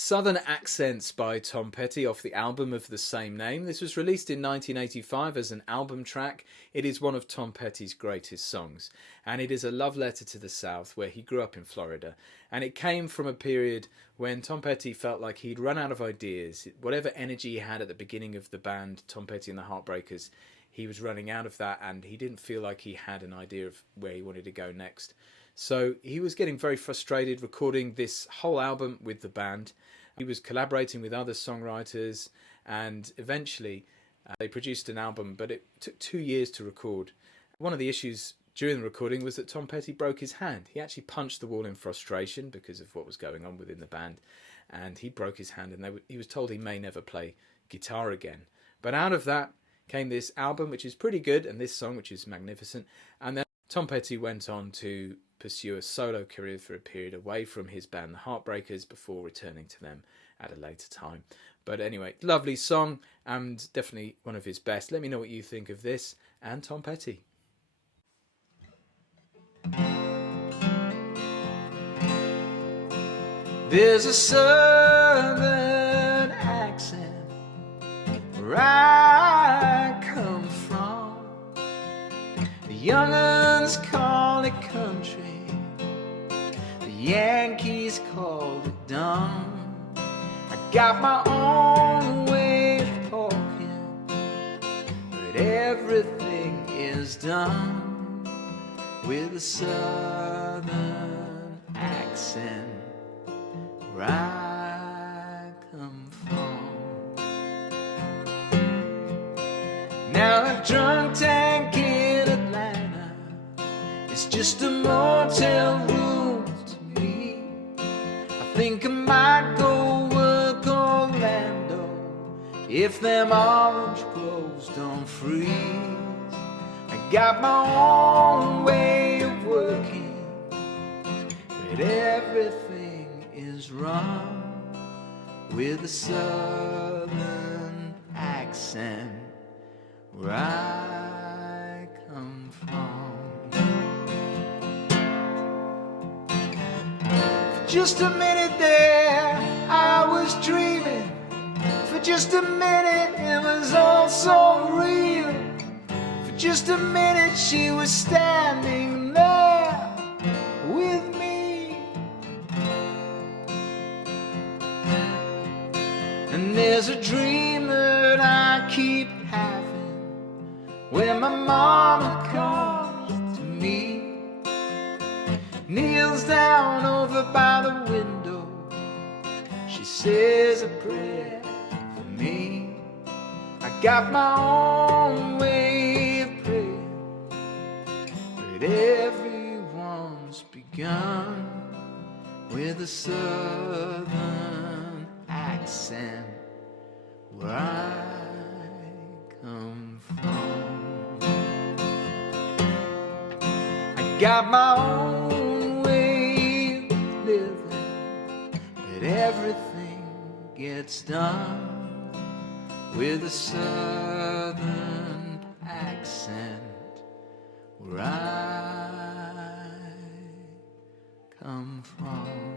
Southern Accents by Tom Petty off the album of the same name. This was released in 1985 as an album track. It is one of Tom Petty's greatest songs, and it is a love letter to the South, where he grew up in Florida. And it came from a period when Tom Petty felt like he'd run out of ideas. Whatever energy he had at the beginning of the band, Tom Petty and the Heartbreakers, he was running out of that, and he didn't feel like he had an idea of where he wanted to go next. So he was getting very frustrated recording this whole album with the band. He was collaborating with other songwriters, and eventually they produced an album, but it took 2 years to record. One of the issues during the recording was that Tom Petty broke his hand. He actually punched the wall in frustration because of what was going on within the band, and he broke his hand, and he was told he may never play guitar again. But out of that came this album, which is pretty good, and this song, which is magnificent. And then Tom Petty went on to pursue a solo career for a period away from his band The Heartbreakers before returning to them at a later time. But anyway, lovely song and definitely one of his best. Let me know what you think of this and Tom Petty. There's a southern accent where I come from. The young'uns call it country, the Yankees call it dumb. I got my own way of talking, but everything is done with a southern accent where I come from. Now a drunk tank in Atlanta, it's just a motel room to me. I think I might go work Orlando if them orange groves don't freeze. I got my own way of working, but everything is wrong with a southern accent where I come from. For just a minute there, I was dreaming. For just a minute, it was all so real. For just a minute, she was standing there with me. And there's a dream that I keep having, where my mama comes to me, kneels down over by the window, she says a prayer for me. I got my own way of praying, but everyone's begun with a southern accent where I come from. I got my own way of living, but everything gets done with a southern accent where I come from.